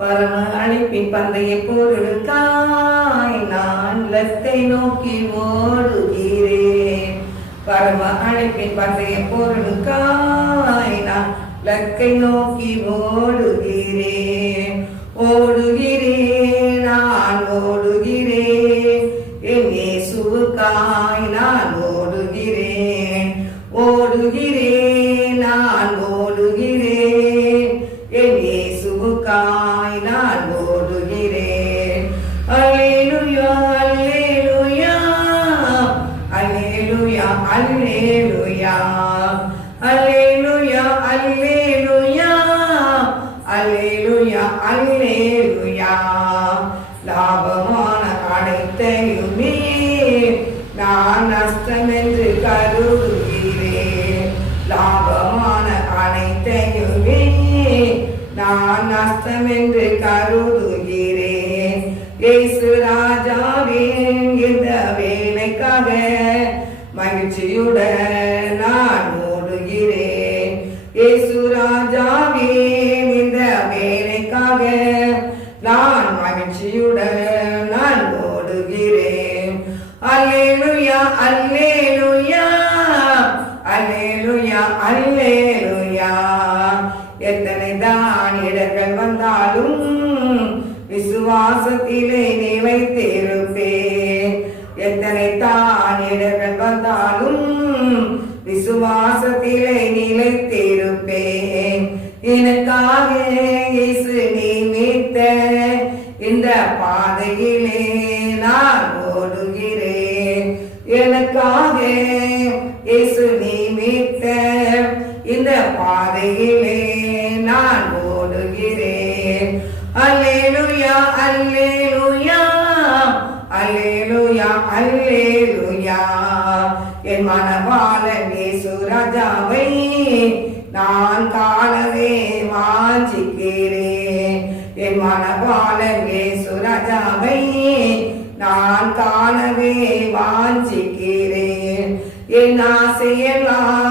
பரம அழைப்பின் பந்தய பொருளுக்காய் நான் லத்தை நோக்கி ஓடுகிறேன். பரம அழைப்பின் பந்தய பொருளுக்காய் நான் லக்கை நோக்கி ஓடுகிறேன். ஓடுகிறேன், நான் ஓடுகிறேன், என் இயேசுவுக்காய் நான் ஓடுகிறேன். ஓடுகிறேன், நான் ஓடுகிறேன், என் இயேசுவுக்காய் நான் ஓடுகிறேன். அல்லேலூயா அல்லேலூயா அல்லேலூயா அல்லேலூயா அல்லேலூயா அல்லேலூயா அல்லேலூயா அல்லேலூயா. லாபமான அனைத்தையுமே நான் நஷ்டம் என்று கருதுகிறேன். லாபமான அனைத்தையுமே நான் நஷ்டம் என்று கருதுகிறேன். இயேசு ராஜாவின் இந்த வேலைக்காக மகிழ்ச்சியுடன் நான் ஓடுகிறேன். இயேசு ராஜாவின் இந்த வேலைக்காக நான் மகிழ்ச்சியுடன் நான் ஓடுகிறேன். அல்லேலூயா அல்லேலூயா அல்லேலூயா அல்லேலூயா. எத்தனை தான் இடர்கள் வந்தாலும் விசுவாசத்திலே நிலைத்திருப்பேன். எத்தனை தான் இடர்கள் வந்தாலும் விசுவாசத்திலே நிலைத்திருப்பேன். எனக்காக இயேசு நியமித்த இந்த பாதையிலே நான் ஓடுகிறேன். எனக்காக இயேசு நியமித்த இந்த பாதையிலே நான் ஓடுகிறேன். அல்லேலூயா அல்லேலூயா அல்லேலூயா அல்லேலூயா. என் மனவாளன் இயேசு ராஜாவை நான் காணவே வாஞ்சிக்கிறேன். என் மனவாளன் இயேசு ராஜாவை நான் காணவே வாஞ்சிக்கிறேன். என் ஆசையெல்லாம்